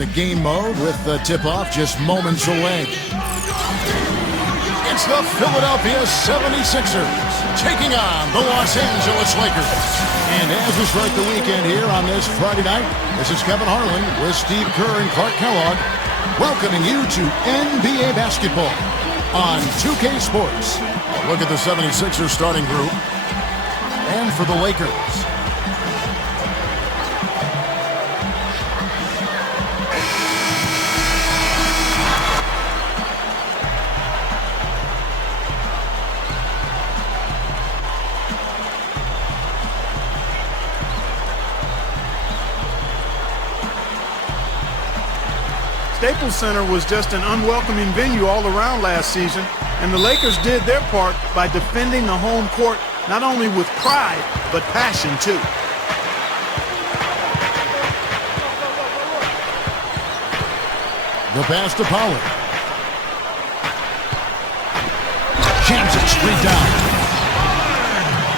The game mode with the tip-off just moments away. It's the Philadelphia 76ers taking on the Los Angeles Lakers. And as we start the weekend here on this Friday night, this is Kevin Harlan with Steve Kerr and Clark Kellogg welcoming you to NBA basketball on 2K Sports. Look at the 76ers starting group. And for the Lakers, Staples Center was just an unwelcoming venue all around last season, and the Lakers did their part by defending the home court not only with pride, but passion too. the pass to Pollard. Jams it straight down.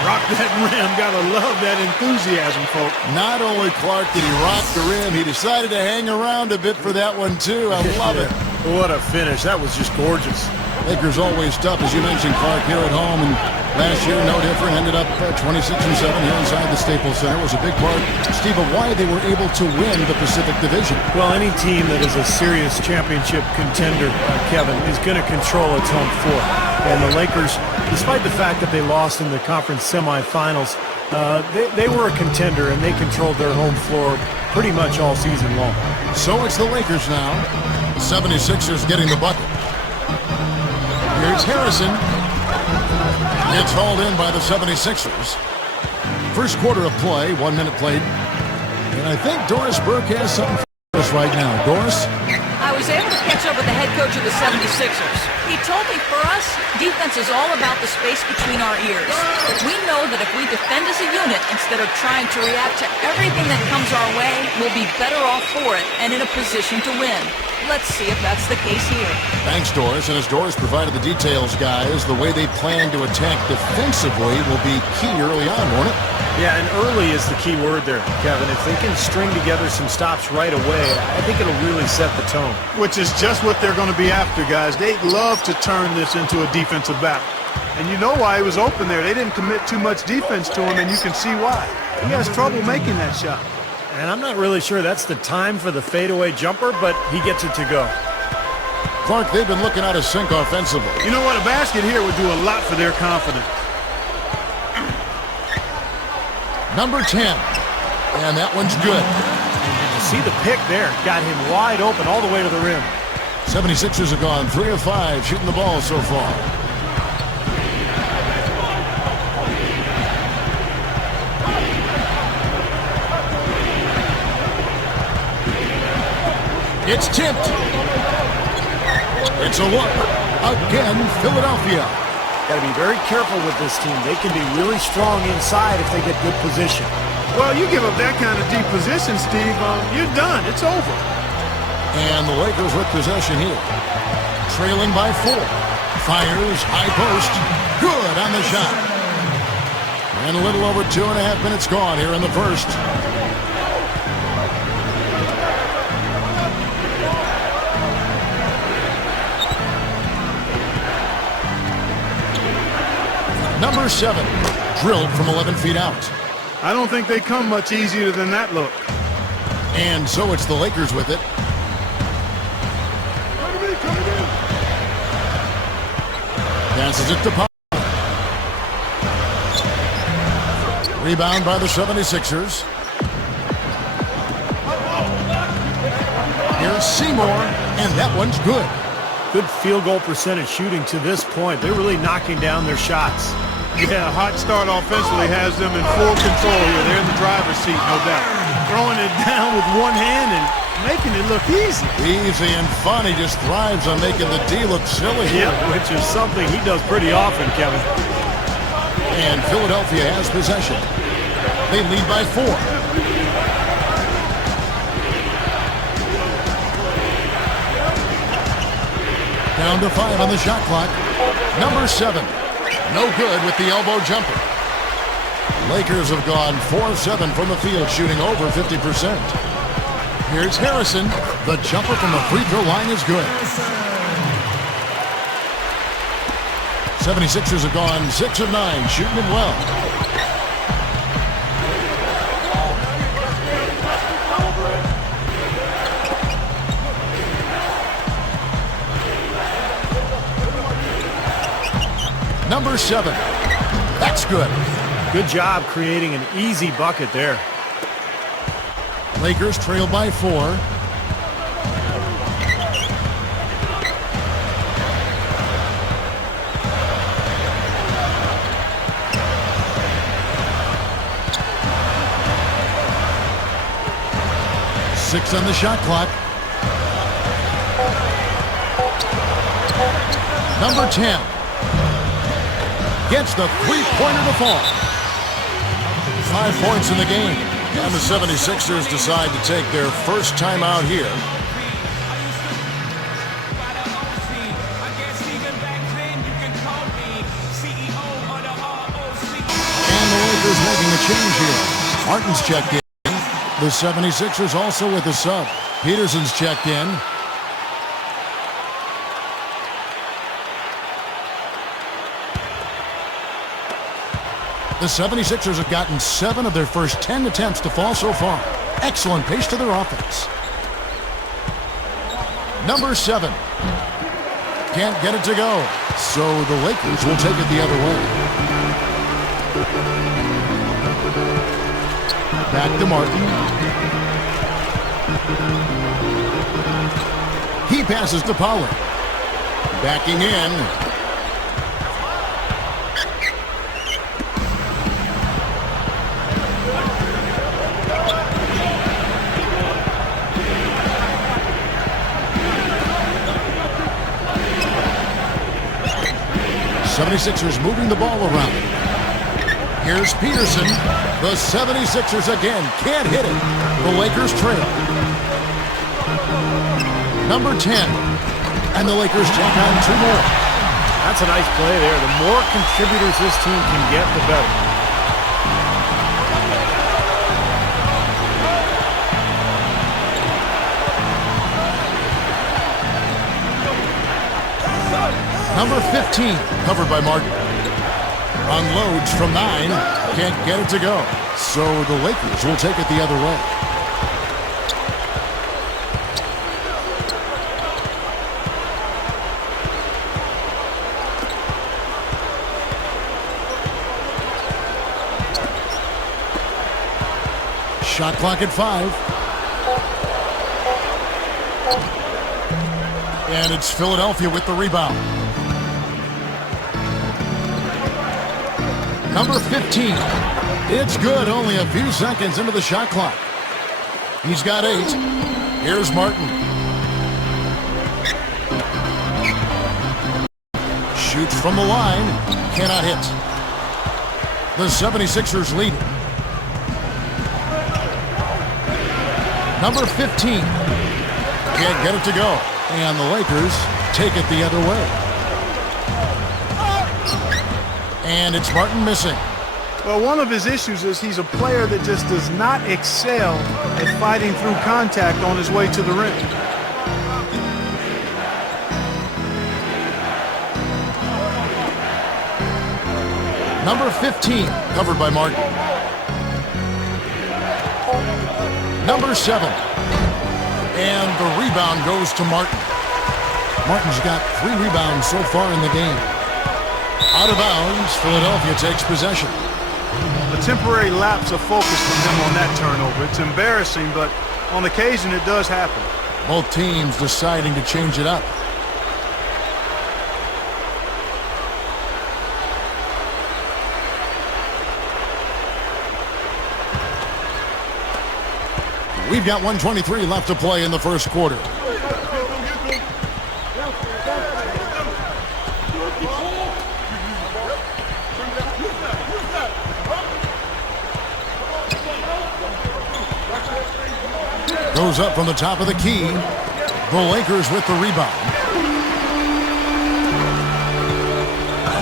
Rock that rim. Gotta love that enthusiasm, folks. Not only, Clark, did he rock the rim, he decided to hang around a bit for that one, too. I love it. What a finish. That was just gorgeous. Lakers always tough, as you mentioned, Clark, here at home. And last year, no different. Ended up 26-7 here inside the Staples Center. Was a big part, Steve, of why they were able to win the Pacific Division. Well, any team that is a serious championship contender, Kevin, is going to control its home floor. And the Lakers, despite the fact that they lost in the conference semifinals, they were a contender, and they controlled their home floor pretty much all season long. So it's the Lakers now. The 76ers getting the bucket. Here's Harrison. It's hauled in by the 76ers. First quarter of play, 1 minute played. And I think Doris Burke has something for us right now. Doris? I was able to catch up with the head coach of the 76ers. He told me for us, defense is all about the space between our ears. We know that if we defend as a unit instead of trying to react to everything that comes our way, we'll be better off for it and in a position to win. Let's see if that's the case here. Thanks, Doris. And as Doris provided the details, guys, the way they plan to attack defensively will be key early on, won't it? Yeah, and early is the key word there, Kevin. If they can string together some stops right away, I think it'll really set the tone. Which is just what they're going to be after, guys. They love to turn this into a defensive battle. And you know why he was open there. They didn't commit too much defense to him, and you can see why. He has trouble making that shot. And I'm not really sure that's the time for the fadeaway jumper, but he gets it to go. Clark, they've been looking out of sync offensively. You know what? A basket here would do a lot for their confidence. Number 10. And that one's good. And see the pick there. Got him wide open all the way to the rim. 76ers have gone 3 of 5 shooting the ball so far. It's tipped. It's a look. Again, Philadelphia. Got to be very careful with this team. They can be really strong inside if they get good position. Well, you give up that kind of deep position, Steve, you're done. It's over. And the Lakers with possession here. Trailing by 4. Fires, high post. Good on the shot. And a little over 2.5 minutes gone here in the first. Number 7, drilled from 11 feet out. I don't think they come much easier than that look. And so it's the Lakers with it. Passes it to Pollard. Rebound by the 76ers. Here's Seymour, and that one's good. Good field goal percentage shooting to this point. They're really knocking down their shots. Yeah, a hot start offensively has them in full control here. They're in the driver's seat, no doubt. Throwing it down with one hand and making it look easy. Easy and fun. He just thrives on making the D look silly. Yeah, which is something he does pretty often, Kevin. And Philadelphia has possession. They lead by 4. Down to 5 on the shot clock. Number 7. No good with the elbow jumper. Lakers have gone 4 of 7 from the field, shooting over 50%. Here's Harrison. The jumper from the free throw line is good. 76ers have gone 6 of 9, shooting it well. Number 7. That's good. Good job creating an easy bucket there. Lakers trail by 4. Six on the shot clock. Number 10 gets the three-pointer to fall. 5 points in the game. And the 76ers decide to take their first time out here. And the Lakers making a change here. Martin's checked in. The 76ers also with a sub. Peterson's checked in. The 76ers have gotten 7 of their first 10 attempts to fall so far. Excellent pace to their offense. Number 7. Can't get it to go. So the Lakers will take it the other way. Back to Martin. He passes to Pollard. Backing in. '76ers moving the ball around. Here's Peterson. The 76ers again can't hit it. The Lakers trail. Number 10. And the Lakers take on 2 more. That's a nice play there. The more contributors this team can get, the better. Number 15, covered by Martin. Unloads from 9, can't get it to go. So the Lakers will take it the other way. Shot clock at 5. And it's Philadelphia with the rebound. Number 15. It's good, only a few seconds into the shot clock. He's got 8. Here's Martin. Shoots from the line. Cannot hit. The 76ers lead. Number 15. Can't get it to go. And the Lakers take it the other way. And it's Martin missing. Well, one of his issues is he's a player that just does not excel at fighting through contact on his way to the rim. Number 15, covered by Martin. Number 7. And the rebound goes to Martin. Martin's got 3 rebounds so far in the game. Out of bounds, Philadelphia takes possession. A temporary lapse of focus from him on that turnover. It's embarrassing, but on occasion it does happen. Both teams deciding to change it up. We've got 1:23 left to play in the first quarter. Goes up from the top of the key. The Lakers with the rebound.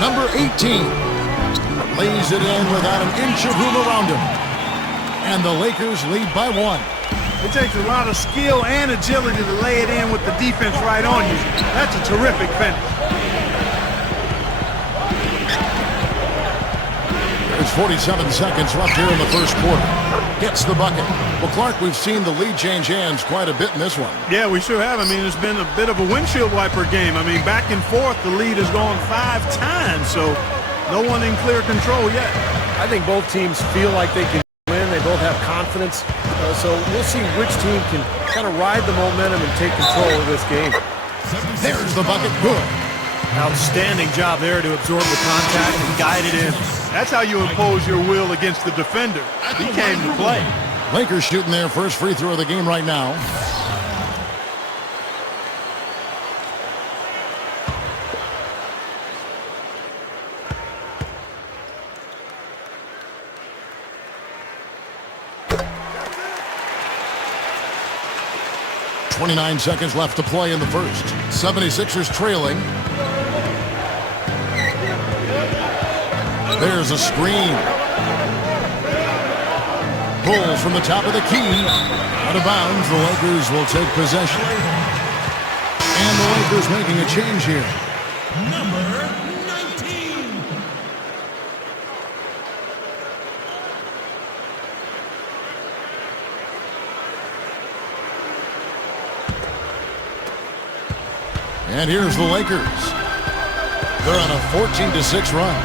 Number 18 lays it in without an inch of room around him. And the Lakers lead by 1. It takes a lot of skill and agility to lay it in with the defense right on you. That's a terrific finish. There's 47 seconds left here in the first quarter. Gets the bucket. Well, Clark, we've seen the lead change hands quite a bit in this one. Yeah, we sure have. I mean, it's been a bit of a windshield wiper game. I mean, back and forth, the lead has gone 5 times, so no one in clear control yet. I think both teams feel like they can win. They both have confidence. So we'll see which team can kind of ride the momentum and take control of this game. There's the bucket. Good. Outstanding job there to absorb the contact and guide it in. That's how you impose your will against the defender. He came to play. Lakers shooting their first free throw of the game right now. .29 seconds left to play in the first. 76ers trailing. There's a screen. Bull from the top of the key. Out of bounds, the Lakers will take possession. And the Lakers making a change here. Number 19. And here's the Lakers. They're on a 14-6 run.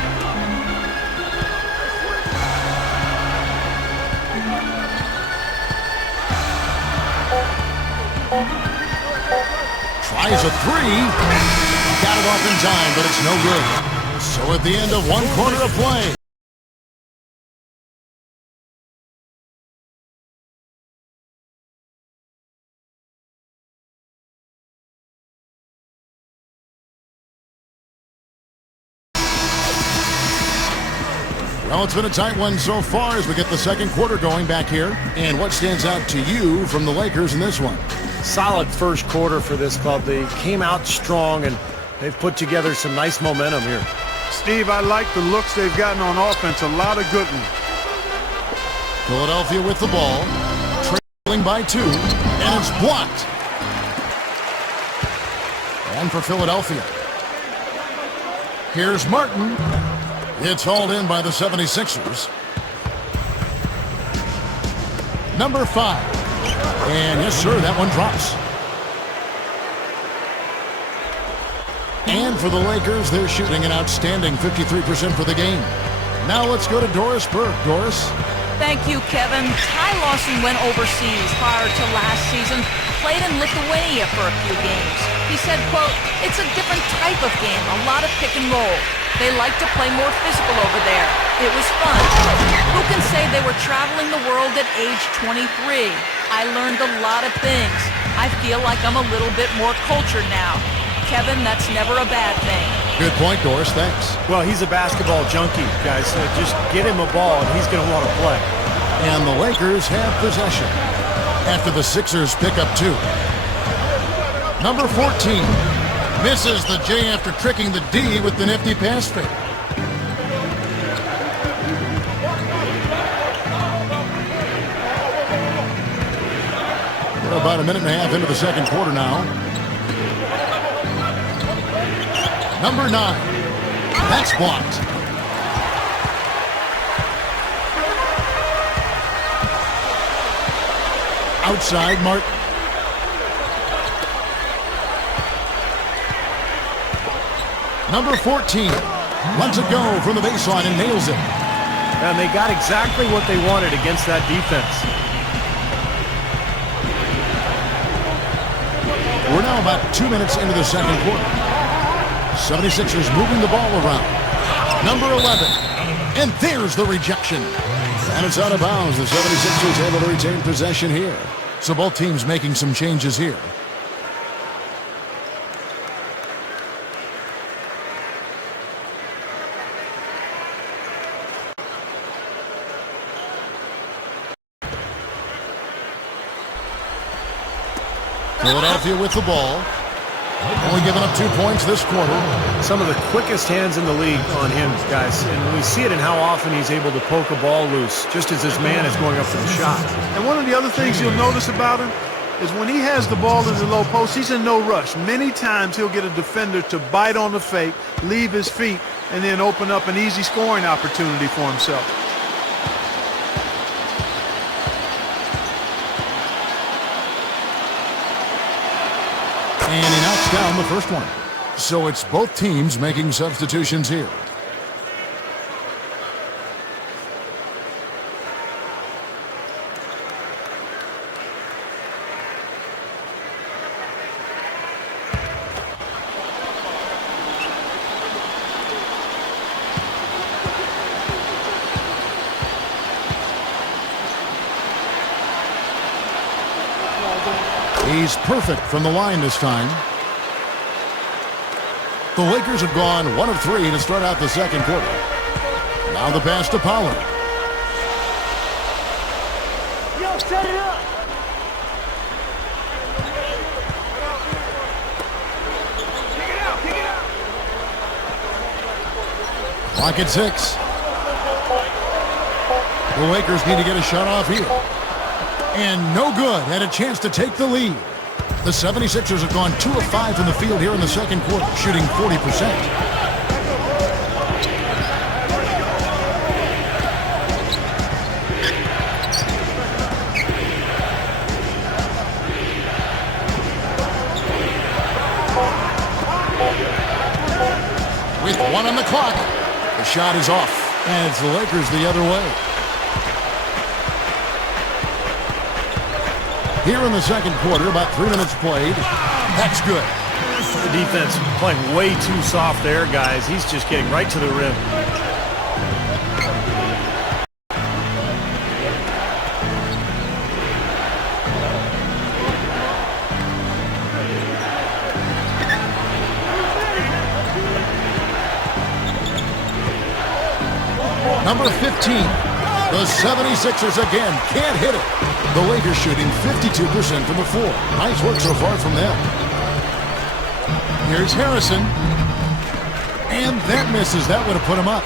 Tries a three. Got it off in time, but it's no good. So at the end of one quarter of play. Well, it's been a tight one so far as we get the second quarter going back here. And what stands out to you from the Lakers in this one? Solid first quarter for this club. They came out strong, and they've put together some nice momentum here. Steve, I like the looks they've gotten on offense. A lot of good ones. Philadelphia with the ball. Trailing by 2. And it's blocked. And for Philadelphia. Here's Martin. It's hauled in by the 76ers. Number 5. And yes, sir, that one drops. And for the Lakers, they're shooting an outstanding 53% for the game. Now let's go to Doris Burke. Doris? Thank you, Kevin. Ty Lawson went overseas prior to last season, played in Lithuania for a few games. He said, quote, "It's a different type of game, a lot of pick and roll. They like to play more physical over there. It was fun." Who can say they were traveling the world at age 23? I learned a lot of things. I feel like I'm a little bit more cultured now. Kevin, that's never a bad thing. Good point, Doris. Thanks. Well, he's a basketball junkie, guys. Just get him a ball, and he's going to want to play. And the Lakers have possession after the Sixers pick up 2. Number 14 misses the J after tricking the D with the nifty pass fake. We're about a minute and a half into the second quarter now. Number 9. That's blocked. Outside, Martin. Number 14 lets it go from the baseline and nails it. And they got exactly what they wanted against that defense. We're now about 2 minutes into the second quarter. 76ers moving the ball around. Number 11. And there's the rejection. And it's out of bounds. The 76ers able to retain possession here. So both teams making some changes here. Philadelphia with the ball. Only giving up 2 points this quarter. Some of the quickest hands in the league on him, guys. And we see it in how often he's able to poke a ball loose, just as his man is going up for the shot. And one of the other things you'll notice about him is when he has the ball in the low post, he's in no rush. Many times he'll get a defender to bite on the fake, leave his feet, and then open up an easy scoring opportunity for himself. And he knocks down the first one. So it's both teams making substitutions here. He's perfect from the line this time. The Lakers have gone 1 of 3 to start out the second quarter. Now the pass to Pollard. Yo, set it up. Kick it out. Clock at 6. The Lakers need to get a shot off here. And no good. Had a chance to take the lead. The 76ers have gone 2 of 5 from the field here in the second quarter, shooting 40%. With 1 on the clock, the shot is off. And it's the Lakers the other way. Here in the second quarter, about 3 minutes played. That's good. The defense playing way too soft there, guys. He's just getting right to the rim. Number 15. The 76ers again can't hit it. The Lakers shooting 52% from the floor. Nice work so far from them. Here's Harrison. And that misses. That would have put him up.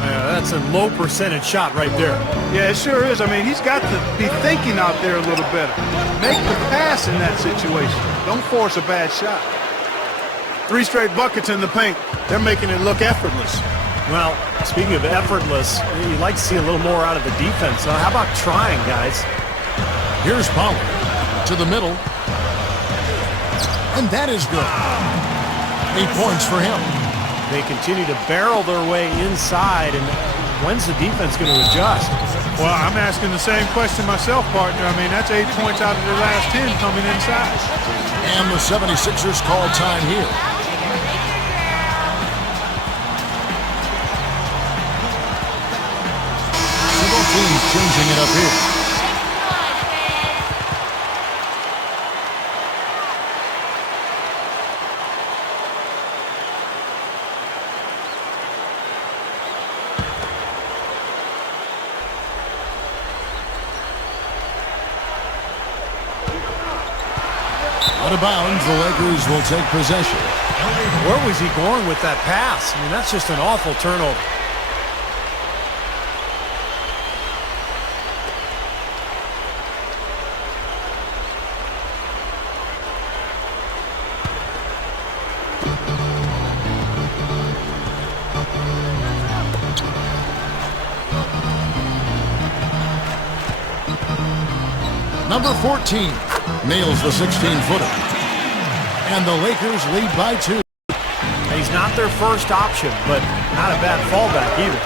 That's a low percentage shot right there. Yeah, it sure is. I mean, he's got to be thinking out there a little better. Make the pass in that situation. Don't force a bad shot. 3 straight buckets in the paint. They're making it look effortless. Well, speaking of effortless, you'd like to see a little more out of the defense. How about trying, guys? Here's Pollard to the middle. And that is good. 8 points for him. They continue to barrel their way inside, and when's the defense going to adjust? Well, I'm asking the same question myself, partner. I mean, that's 8 points out of the last 10 coming inside. And the 76ers call time here. Both teams changing it up here. Out of bounds, the Lakers will take possession. Where was he going with that pass? I mean, that's just an awful turnover. Number 14 nails the 16-footer. And the Lakers lead by 2. He's not their first option, but not a bad fallback either.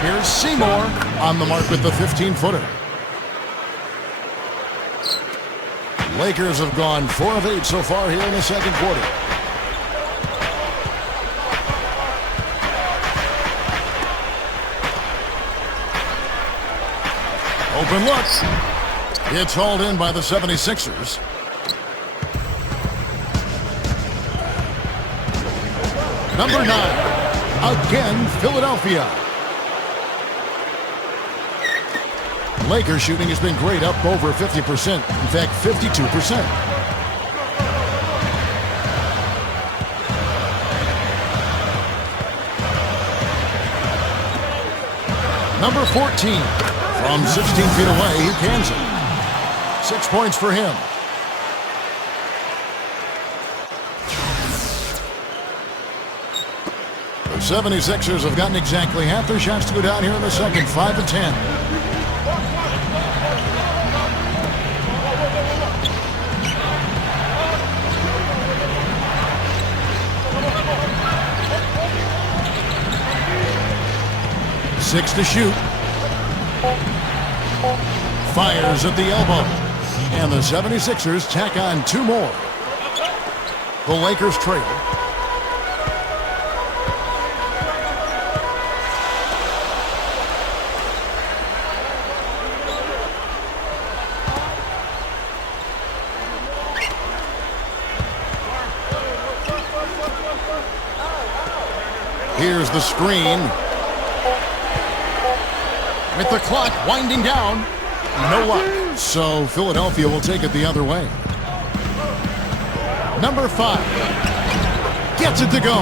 Here's Seymour on the mark with the 15-footer. Lakers have gone 4 of 8 so far here in the second quarter. Open look. It's hauled in by the 76ers. Number 9. Again, Philadelphia. Lakers shooting has been great, up over 50%. In fact, 52%. Number 14, from 16 feet away, he cans it. 6 points for him. The 76ers have gotten exactly half their shots to go down here in the second, 5 of 10. Six to shoot. Fires at the elbow. And the 76ers tack on 2 more. The Lakers trail. Here's the screen. With the clock winding down, no luck. So Philadelphia will take it the other way. Number 5 gets it to go.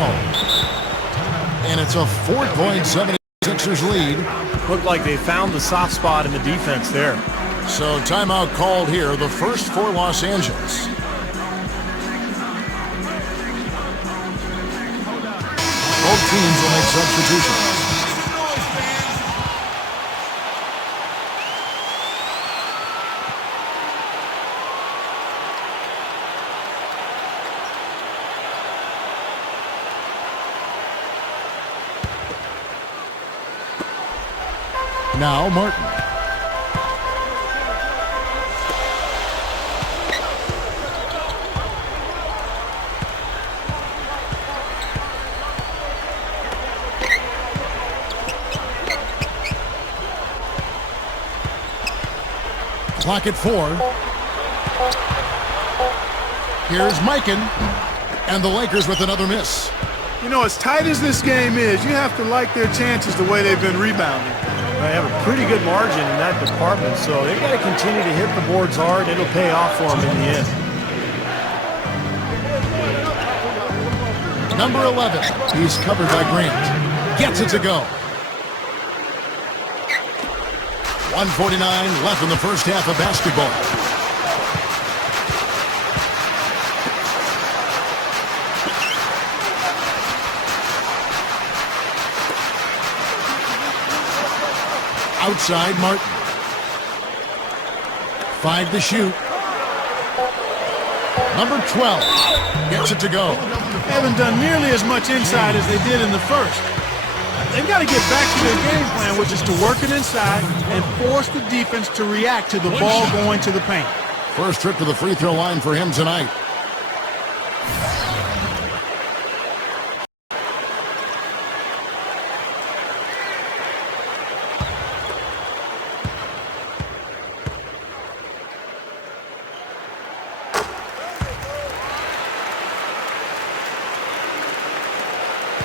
And it's a 4-point 76ers lead. Looked like they found the soft spot in the defense there. So timeout called here, the first for Los Angeles. Both teams will make substitutions. Now Martin. Clock at 4. Here's Mikan. And the Lakers with another miss. You know, as tight as this game is, you have to like their chances the way they've been rebounding. They have a pretty good margin in that department, so they've got to continue to hit the boards hard. It'll pay off for them in the end. Number 11, he's covered by Grant. Gets it to go. 1:49 left in the first half of basketball. Outside Martin. 5 to shoot. Number 12 gets it to go. They haven't done nearly as much inside as they did in the first. They've got to get back to their game plan, which is to work it inside and force the defense to react to the ball going to the paint. First trip to the free throw line for him tonight.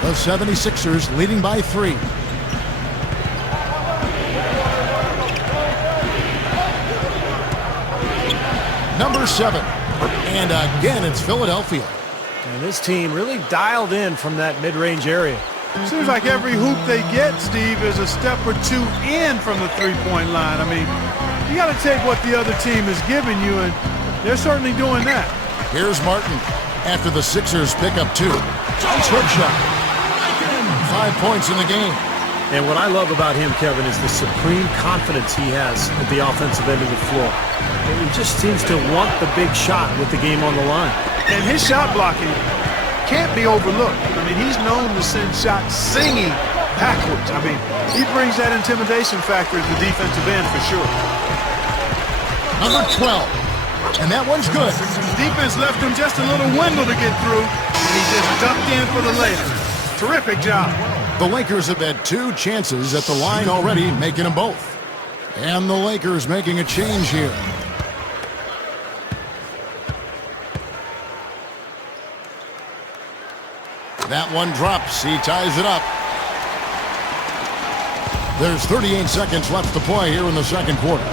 The 76ers leading by 3. Number 7. And again, it's Philadelphia. And this team really dialed in from that mid-range area. Seems like every hoop they get, Steve, is a step or 2 in from the three-point line. I mean, you got to take what the other team is giving you, and they're certainly doing that. Here's Martin after the Sixers pick up 2. Nice hook shot. 5 points in the game. And what I love about him, Kevin, is the supreme confidence he has at the offensive end of the floor. He just seems to want the big shot with the game on the line. And his shot blocking can't be overlooked. I mean, he's known to send shots singing backwards. I mean, he brings that intimidation factor to the defensive end for sure. Number 12. And that one's good. The defense left him just a little window to get through, and he just ducked in for the layup. Terrific job. The Lakers have had 2 chances at the line already, making them both. And the Lakers making a change here. That one drops. He ties it up. There's 38 seconds left to play here in the second quarter.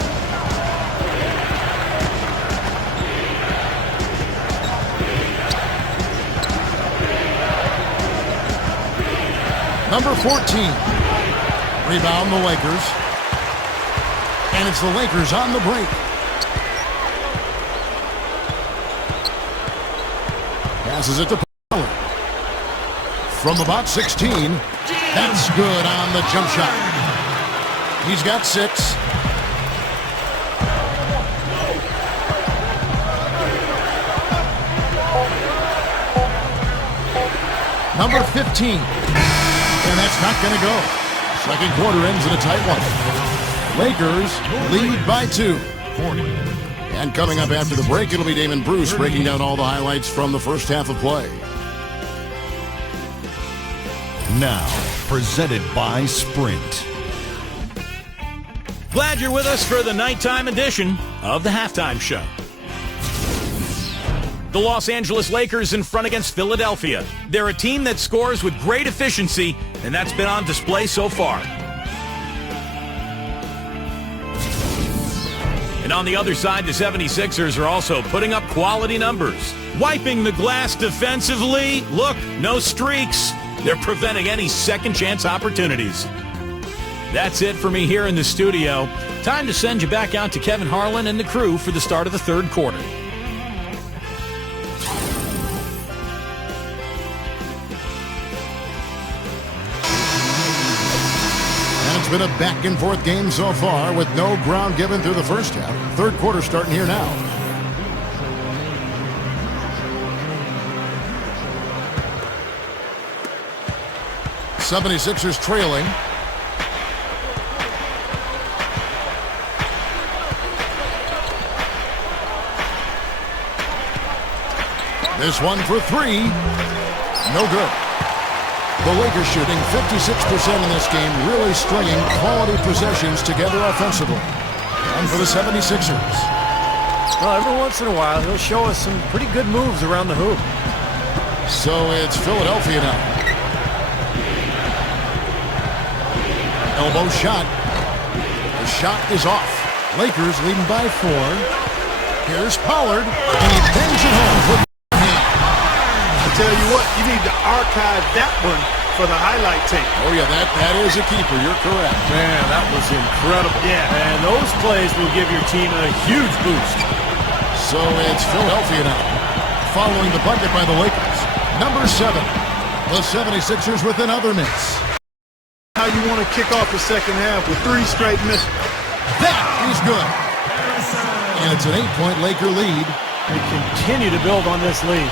Number 14. Rebound the Lakers. And it's the Lakers on the break. Passes it to Pollard. From about 16. That's good on the jump shot. He's got 6. Number 15. And that's not going to go. Second quarter ends in a tight one. Lakers lead by 2. And coming up after the break, it'll be Damon Bruce breaking down all the highlights from the first half of play. Now, presented by Sprint. Glad you're with us for the nighttime edition of the Halftime Show. The Los Angeles Lakers in front against Philadelphia. They're a team that scores with great efficiency, and that's been on display so far. And on the other side, the 76ers are also putting up quality numbers. Wiping the glass defensively. Look, no streaks. They're preventing any second chance opportunities. That's it for me here in the studio. Time to send you back out to Kevin Harlan and the crew for the start of the third quarter. And it's been a back-and-forth game so far with no ground given through the first half. Third quarter starting here now. '76ers trailing. This one for 3. No good. The Lakers shooting 56% in this game, really stringing quality possessions together offensively. And for the 76ers. Well, every once in a while, he'll show us some pretty good moves around the hoop. So it's Philadelphia now. Elbow shot. The shot is off. Lakers leading by 4. Here's Pollard. And he bangs it home. Tell you what, you need to archive that one for the highlight tape. Oh, yeah, that is a keeper. You're correct. Man, that was incredible. Yeah. And those plays will give your team a huge boost. So it's Philadelphia now, following the bucket by the Lakers. Number 7, the 76ers with another miss. How you want to kick off the second half with 3 straight misses. That is good. And it's an 8-point Laker lead. They continue to build on this lead.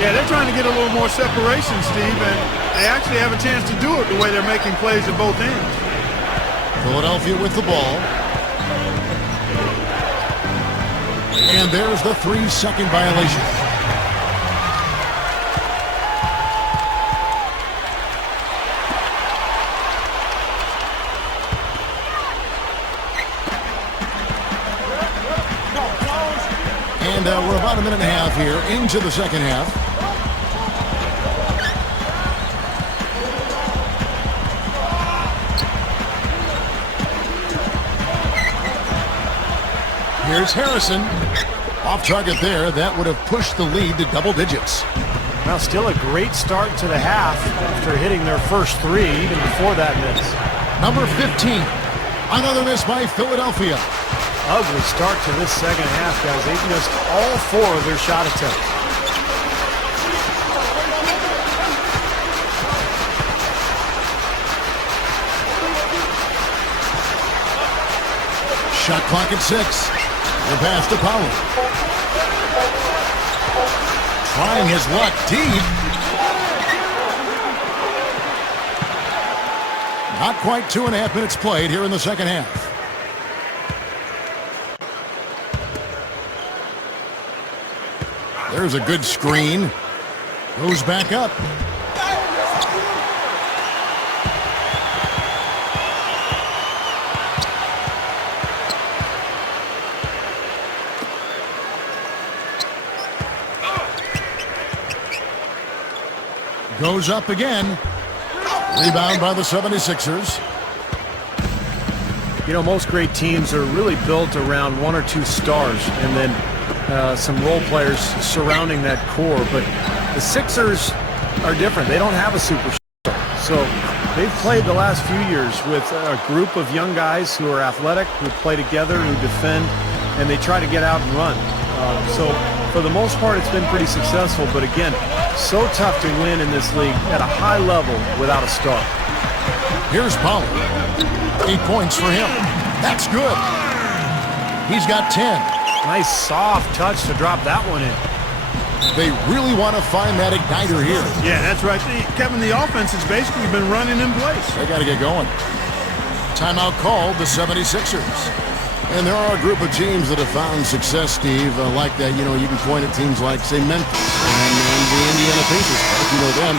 Yeah, they're trying to get a little more separation, Steve, and they actually have a chance to do it the way they're making plays at both ends. Philadelphia with the ball. And there's the 3-second violation. And we're about a minute and a half here into the second half. Here's Harrison. Off target there. That would have pushed the lead to double digits. Well, still a great start to the half after hitting their first 3 even before that miss. Number 15. Another miss by Philadelphia. Ugly start to this second half, guys. They've missed all 4 of their shot attempts. Shot clock at 6. The pass to Pollard. Trying his luck deep. Not quite 2.5 minutes played here in the second half. There's a good screen. Goes back up. Goes up again. Rebound by the 76ers. You know, most great teams are really built around one or two stars and then some role players surrounding that core. But the Sixers are different. They don't have a superstar. So they've played the last few years with a group of young guys who are athletic, who play together, who defend, and they try to get out and run. So for the most part, it's been pretty successful. But again, so tough to win in this league at a high level without a star. Here's Pollard. 8 points for him. That's good. He's got 10. Nice soft touch to drop that one in. They really want to find that igniter here. Yeah, that's right. Kevin, the offense has basically been running in place. They got to get going. Timeout called the 76ers. And there are a group of teams that have found success, Steve, like that. You know, you can point at teams like, say, Memphis and the Indiana Pacers. You know them.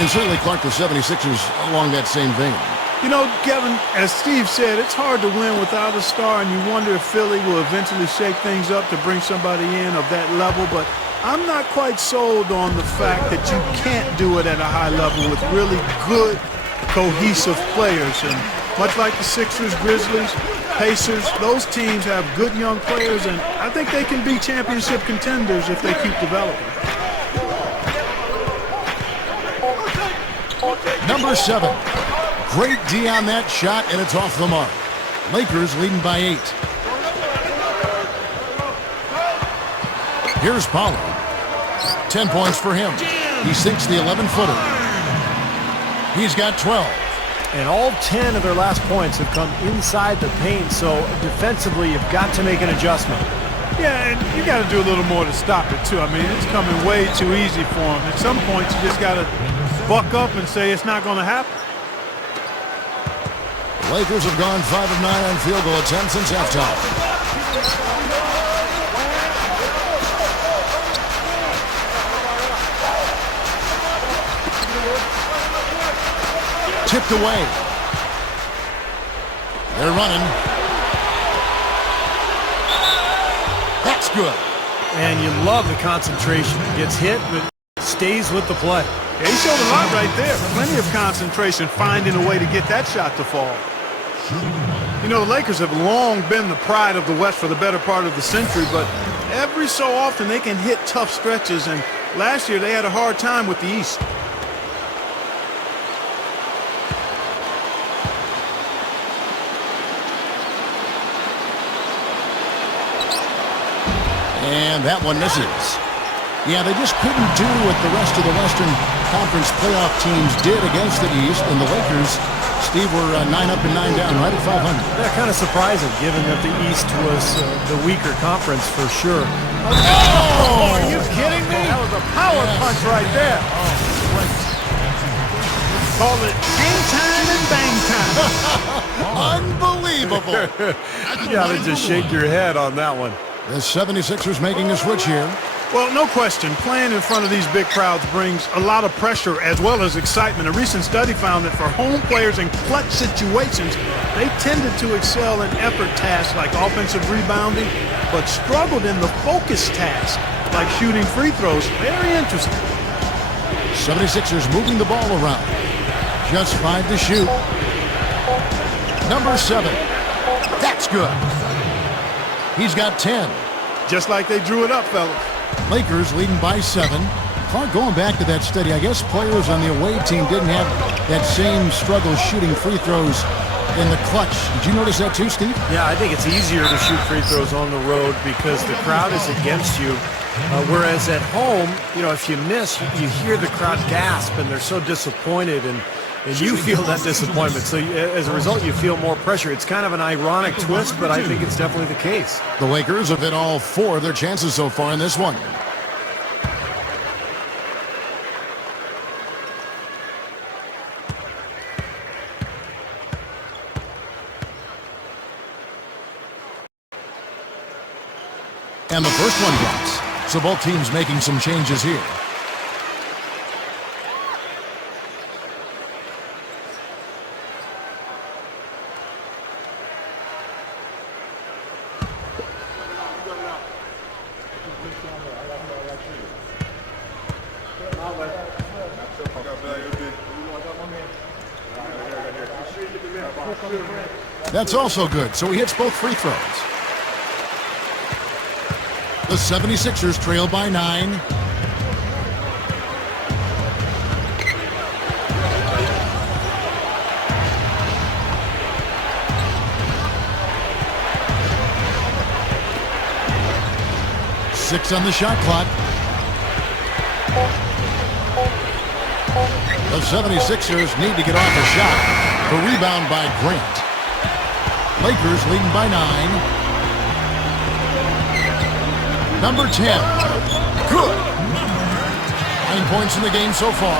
And certainly, Clark, the 76ers along that same vein. You know, Kevin, as Steve said, it's hard to win without a star, and you wonder if Philly will eventually shake things up to bring somebody in of that level. But I'm not quite sold on the fact that you can't do it at a high level with really good, cohesive players. And much like the Sixers, Grizzlies, Pacers, those teams have good young players, and I think they can be championship contenders if they keep developing. Number 7. Great D on that shot, and it's off the mark. Lakers leading by 8. Here's Pollard. 10 points for him. He sinks the 11-footer. He's got 12. And all 10 of their last points have come inside the paint, so defensively you've got to make an adjustment. Yeah, and you got to do a little more to stop it, too. I mean, it's coming way too easy for them. At some points, you just got to buck up and say it's not going to happen. The Lakers have gone 5 of 9 on field goal attempts since halftime. Tipped away. They're running. That's good. And you love the concentration. Gets hit, but stays with the play. Yeah, he showed a lot right there. Plenty of concentration, finding a way to get that shot to fall. You know, the Lakers have long been the pride of the West for the better part of the century, but every so often they can hit tough stretches, and last year they had a hard time with the East. And that one misses. Yeah, they just couldn't do what the rest of the Western Conference playoff teams did against the East, and the Lakers, Steve, were 9 up and 9 down, right at 500. Yeah, kind of surprising, given that the East was the weaker conference for sure. Oh, are you kidding me? That was a power punch right there. Oh, great. Call it hang time and bang time. Unbelievable. You gotta just shake your head on that one. The 76ers making a switch here. Well, no question, playing in front of these big crowds brings a lot of pressure as well as excitement. A recent study found that for home players in clutch situations, they tended to excel in effort tasks like offensive rebounding, but struggled in the focus tasks like shooting free throws. Very interesting. 76ers moving the ball around. Just 5 to shoot. Number 7. That's good. He's got 10. Just like they drew it up, fellas. Lakers leading by 7. Clark, going back to that study, I guess players on the away team didn't have that same struggle shooting free throws in the clutch. Did you notice that too, Steve? Yeah, I think it's easier to shoot free throws on the road because the crowd is against you. Whereas at home, you know, if you miss, you hear the crowd gasp and they're so disappointed, and you feel that disappointment. So as a result, you feel more pressure. It's kind of an ironic twist, but I think it's definitely the case. The Lakers have hit all 4 of their chances so far in this one. And the first one drops. So both teams making some changes here. That's also good, so he hits both free throws. The 76ers trail by 9. Six on the shot clock. The 76ers need to get off a shot. The rebound by Grant. Lakers leading by 9. Number 10. Good. 9 points in the game so far.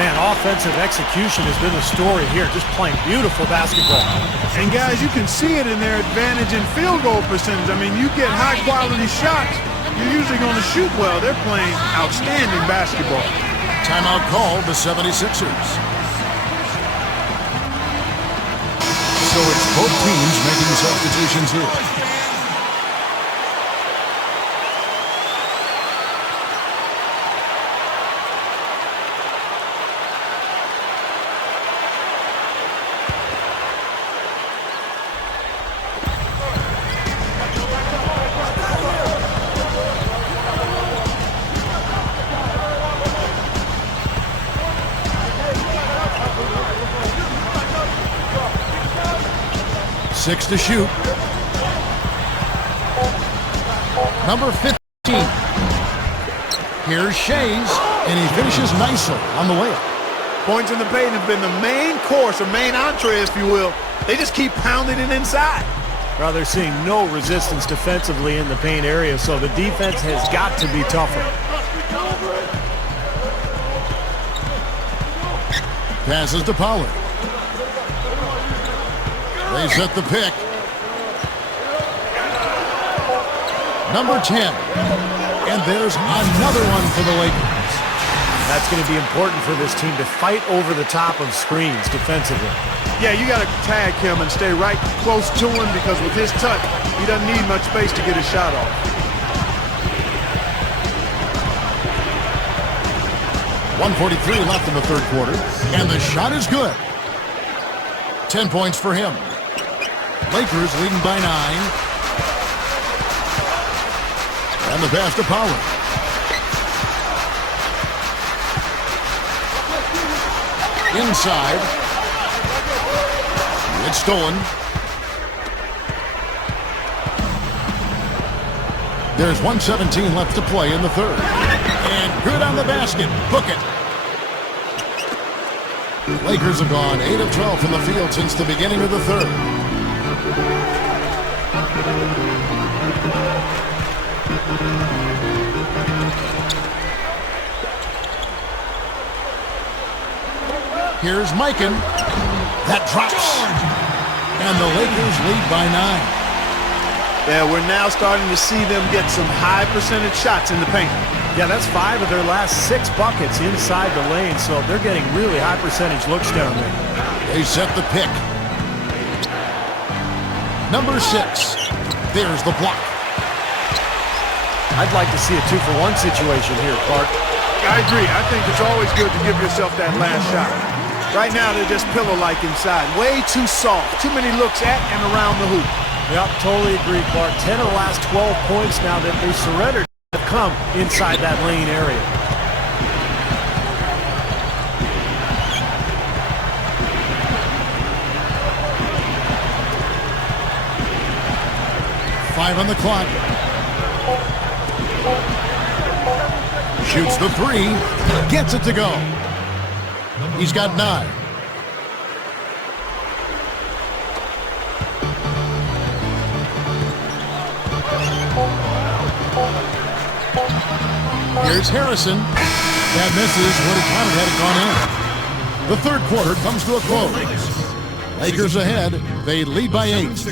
Man, offensive execution has been the story here. Just playing beautiful basketball. And guys, you can see it in their advantage in field goal percentage. I mean, you get high quality shots, you're usually going to shoot well. They're playing outstanding basketball. Timeout called the 76ers. So it's both teams making substitutions here. Six to shoot. Number 15. Here's Shays, and he finishes nicely on the layup. Points in the paint have been the main course, or main entree, if you will. They just keep pounding it inside. Well, they're seeing no resistance defensively in the paint area, so the defense has got to be tougher. Passes to Pollard. They set the pick. Number 10. And there's another one for the Lakers. That's going to be important for this team to fight over the top of screens defensively. Yeah, you got to tag him and stay right close to him, because with his touch, he doesn't need much space to get his shot off. .143 left in the third quarter, and the shot is good. 10 points for him. Lakers leading by 9. And the pass to Pollard. Inside. It's stolen. There's 1:17 left to play in the third. And good on the basket. Book it. Lakers have gone 8 of 12 from the field since the beginning of the third. Here's Mikan. That drops. And the Lakers lead by 9. Yeah, we're now starting to see them get some high percentage shots in the paint. Yeah, that's 5 of their last 6 buckets inside the lane, so they're getting really high percentage looks down there. They set the pick. Number 6. There's the block. I'd like to see a 2-for-1 situation here, Clark. I agree. I think it's always good to give yourself that last shot. Right now, they're just pillow-like inside. Way too soft. Too many looks at and around the hoop. Yep, totally agree, Clark. 10 of the last 12 points now that they surrendered have come inside that lane area. Five on the clock. Shoots the 3. Gets it to go. He's got 9. Here's Harrison. That misses. Would have counted had it gone in. The third quarter comes to a close. Lakers ahead. They lead by 8.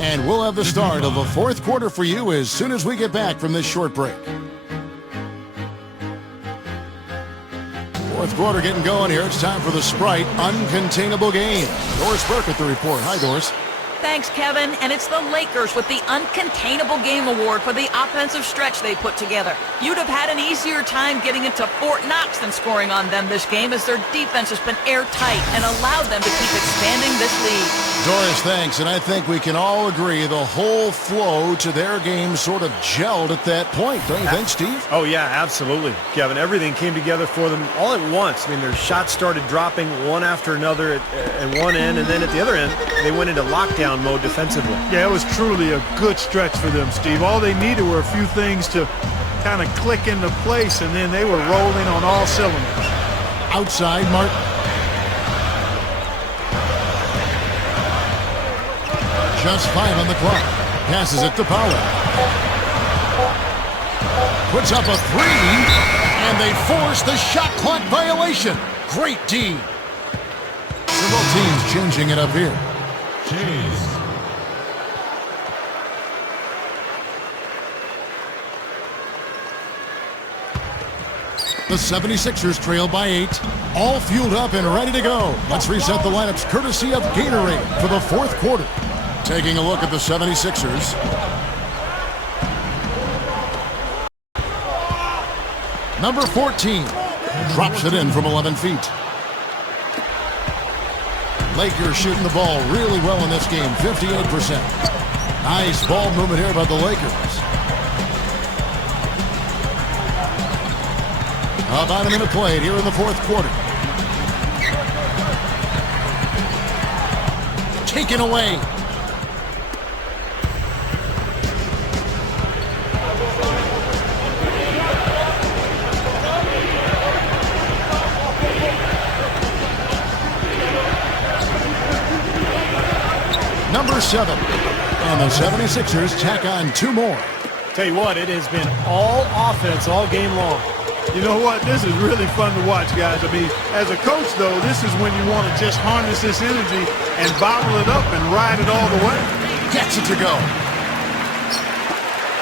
And we'll have the start of the fourth quarter for you as soon as we get back from this short break. Fourth quarter getting going here. It's time for the Sprite Uncontainable Game. Doris Burke at the report. Hi, Doris. Thanks, Kevin. And it's the Lakers with the Uncontainable Game Award for the offensive stretch they put together. You'd have had an easier time getting into Fort Knox than scoring on them this game, as their defense has been airtight and allowed them to keep expanding this lead. Doris, thanks. And I think we can all agree the whole flow to their game sort of gelled at that point. Don't you think, Steve? Oh, yeah, absolutely, Kevin. Everything came together for them all at once. I mean, their shots started dropping one after another at one end, and then at the other end, they went into lockdown mode defensively. Yeah, it was truly a good stretch for them, Steve. All they needed were a few things to kind of click into place, and then they were rolling on all cylinders. Outside, Martin. Just 5 on the clock. Passes it to Powell. Puts up a 3, and they force the shot clock violation. Great D. Several teams changing it up here. The 76ers trail by 8. All fueled up and ready to go. Let's reset the lineups courtesy of Gatorade for the fourth quarter. Taking a look at the 76ers. Number 14 drops it in from 11 feet. Lakers shooting the ball really well in this game, 58%. Nice ball movement here by the Lakers. About a minute played here in the fourth quarter. Taken away. Number 7. And the 76ers tack on 2 more. Tell you what, it has been all offense all game long. You know what? This is really fun to watch, guys. I mean, as a coach, though, this is when you want to just harness this energy and bottle it up and ride it all the way. Gets it to go.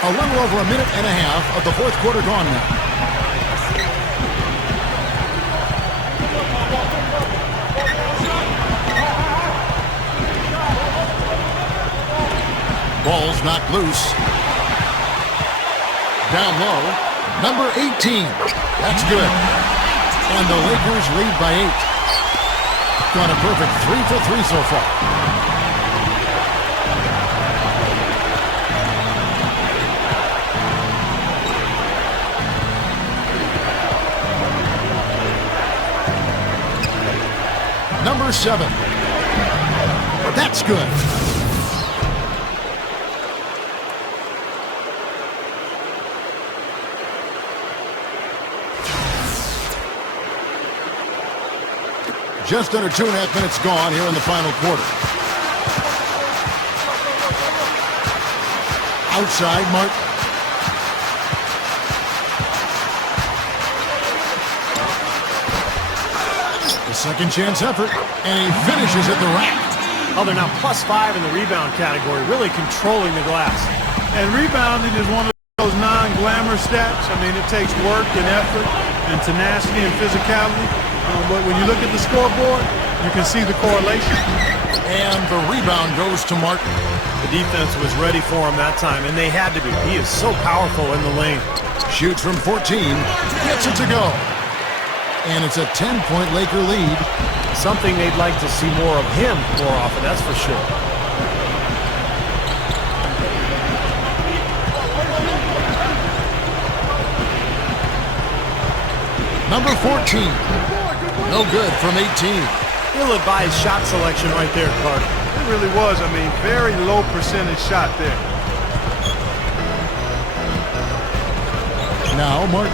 A little over a minute and a half of the fourth quarter gone now. Ball's knocked loose. Down low. Number 18. That's good. And the Lakers lead by 8. Got a perfect 3 for 3 so far. Number 7. That's good. Just under 2.5 minutes gone here in the final quarter. Outside, Martin. The second chance effort, and he finishes at the rack. Oh, they're now +5 in the rebound category, really controlling the glass. And rebounding is one of those non-glamour stats. I mean, it takes work and effort and tenacity and physicality. But when you look at the scoreboard, you can see the correlation. And the rebound goes to Martin. The defense was ready for him that time, and they had to be. He is so powerful in the lane. Shoots from 14, gets it to go. And it's a 10-point Laker lead. Something they'd like to see more of him more often, that's for sure. Number 14. No good from 18. Ill-advised shot selection right there, Clark. It really was. I mean, very low percentage shot there. Now Martin.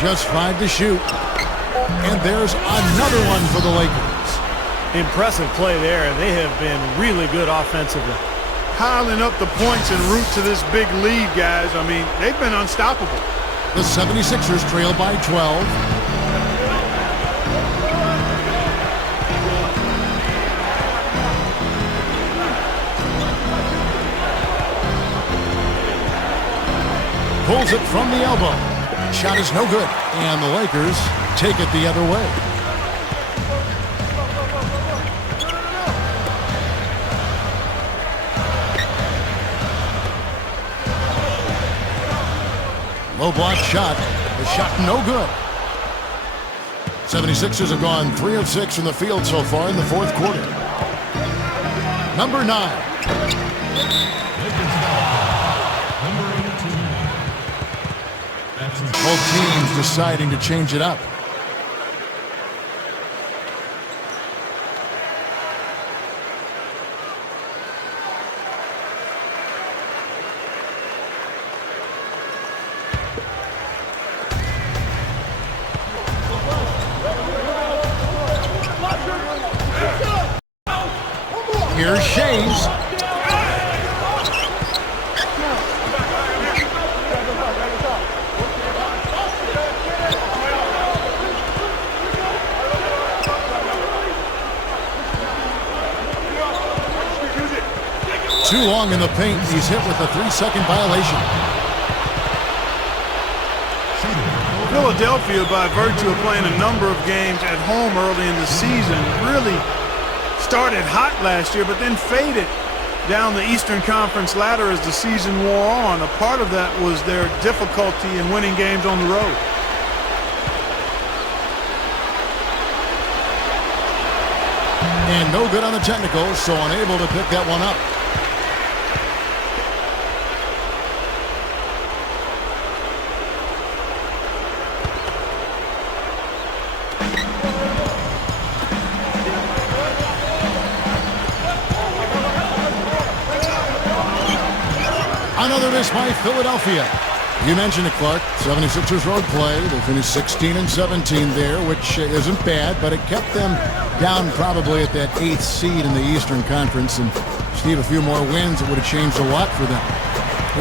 Just 5 to shoot. And there's another one for the Lakers. Impressive play there, and they have been really good offensively. Piling up the points en route to this big lead, guys. I mean, they've been unstoppable. The 76ers trail by 12. Pulls it from the elbow. Shot is no good. And the Lakers take it the other way. Low block shot. The shot no good. 76ers have gone 3 of 6 from the field so far in the fourth quarter. Number 9. Both teams deciding to change it up. Here's Shays. Too long in the paint. He's hit with a 3-second violation. Philadelphia, by virtue of playing a number of games at home early in the season, really started hot last year, but then faded down the Eastern Conference ladder as the season wore on. A part of that was their difficulty in winning games on the road. And no good on the technicals, so unable to pick that one up. Another miss by Philadelphia. You mentioned it, Clark. 76ers road play. They finished 16 and 17 there, which isn't bad, but it kept them down probably at that 8th seed in the Eastern Conference. And, Steve, a few more wins, it would have changed a lot for them.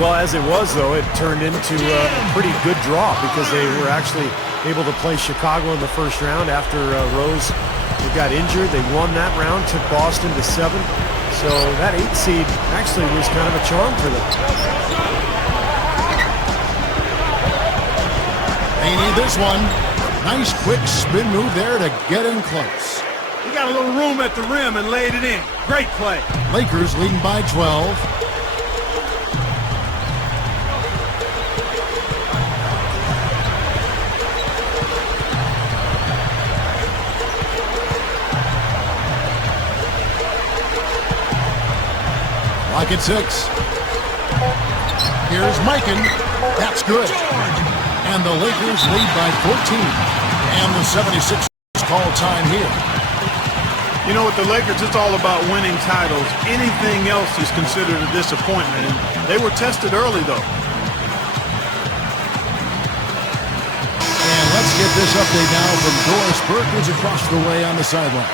Well, as it was, though, it turned into a pretty good draw because they were actually able to play Chicago in the first round after Rose got injured. They won that round, took Boston to 7. So that 8th seed actually was kind of a charm for them. They need this one. Nice quick spin move there to get in close. He got a little room at the rim and laid it in. Great play. Lakers leading by 12. Clock at 6. Here's Mikan. That's good. And the Lakers lead by 14. And the 76ers call time here. You know, with the Lakers, it's all about winning titles. Anything else is considered a disappointment. And they were tested early, though. And let's get this update now from Doris Burke, who's across the way on the sideline.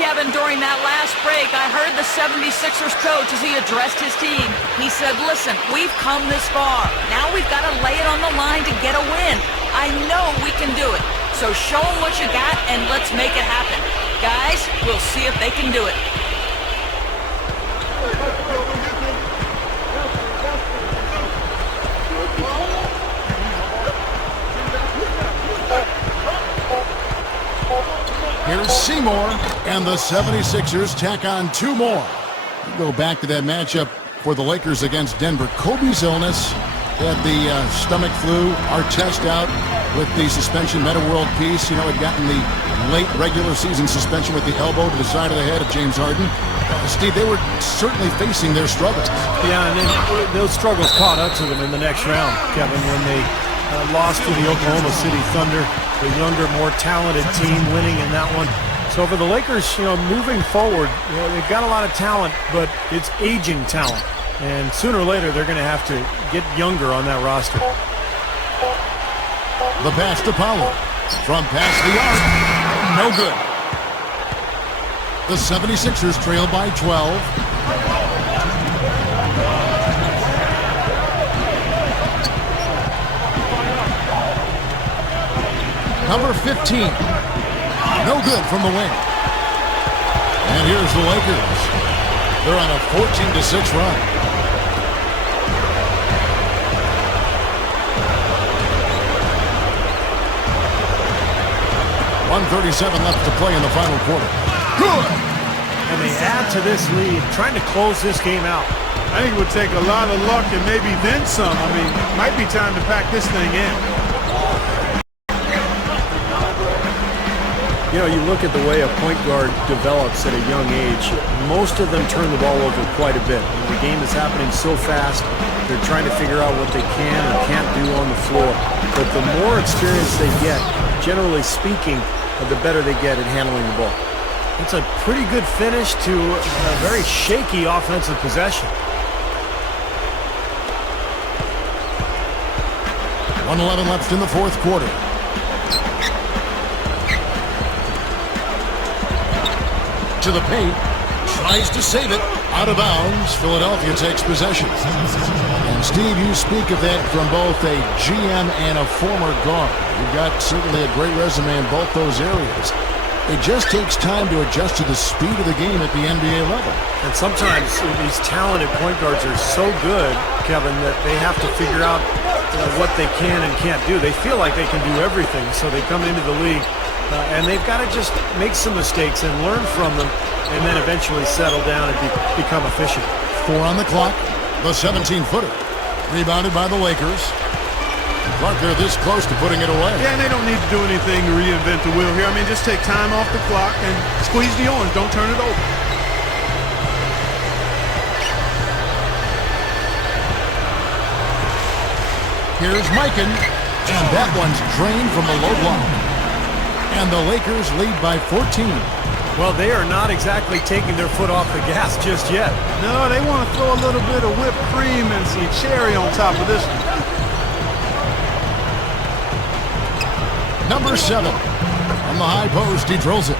Kevin, during that last break, I heard the 76ers coach as he addressed his team. He said, listen, we've come this far. Now we've got to lay it on the line to get a win. I know we can do it. So show them what you got and let's make it happen. Guys, we'll see if they can do it. Here's Seymour, and the 76ers tack on 2 more. We go back to that matchup for the Lakers against Denver. Kobe's illness, had the stomach flu, Artest out with the suspension, Meta World Peace. You know, had gotten the late regular season suspension with the elbow to the side of the head of James Harden. Steve, they were certainly facing their struggles. Yeah, and then those struggles caught up to them in the next round, Kevin, when they lost to the Oklahoma City Thunder, the younger, more talented team winning in that one. So for the Lakers, you know, moving forward, you know, they've got a lot of talent, but it's aging talent. And sooner or later, they're going to have to get younger on that roster. The pass to Powell. From past the arc. No good. The 76ers trail by 12. Number 15. No good from the wing. And here's the Lakers. They're on a 14-6 run. 1:37 left to play in the final quarter. Good! And they add to this lead, trying to close this game out. I think it would take a lot of luck and maybe then some. I mean, might be time to pack this thing in. You know, you look at the way a point guard develops at a young age, most of them turn the ball over quite a bit. The game is happening so fast, they're trying to figure out what they can and can't do on the floor. But the more experience they get, generally speaking, the better they get at handling the ball. It's a pretty good finish to a very shaky offensive possession. 1:11 left in the fourth quarter. To the paint, tries to save it, out of bounds. Philadelphia takes possession. And Steve, you speak of that from both a GM and a former guard. You've got certainly a great resume in both those areas. It just takes time to adjust to the speed of the game at the NBA level. And sometimes these talented point guards are so good, Kevin, that they have to figure out what they can and can't do. They feel like they can do everything, so they come into the league and they've got to just make some mistakes and learn from them and then eventually settle down and become efficient. 4 on the clock. The 17-footer. Rebounded by the Lakers. Clark, they're this close to putting it away. Yeah, and they don't need to do anything to reinvent the wheel here. I mean, just take time off the clock and squeeze the orange. Don't turn it over. Here's Mikan, and that one's drained from the low block. And the Lakers lead by 14. Well, they are not exactly taking their foot off the gas just yet. No, they want to throw a little bit of whipped cream and some cherry on top of this one. Number 7. From the high post, he drills it.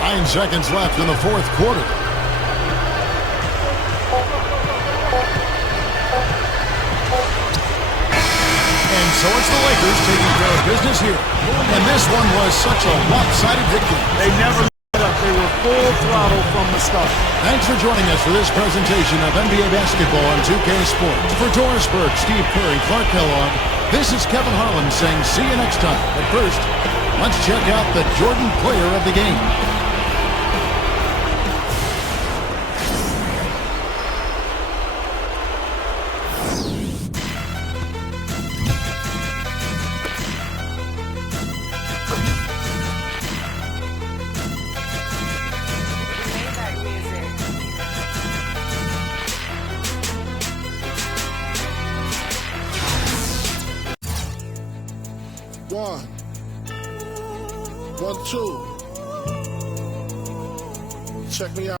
Nine seconds left in the fourth quarter. And so it's the Lakers taking care of business here. And this one was such a lopsided victory. They never let up. They were full throttle from the start. Thanks for joining us for this presentation of NBA basketball on 2K Sports. For Doris Burke, Steve Curry, Clark Kellogg, this is Kevin Harlan saying see you next time. But first, let's check out the Jordan player of the game. One, two. Check me out.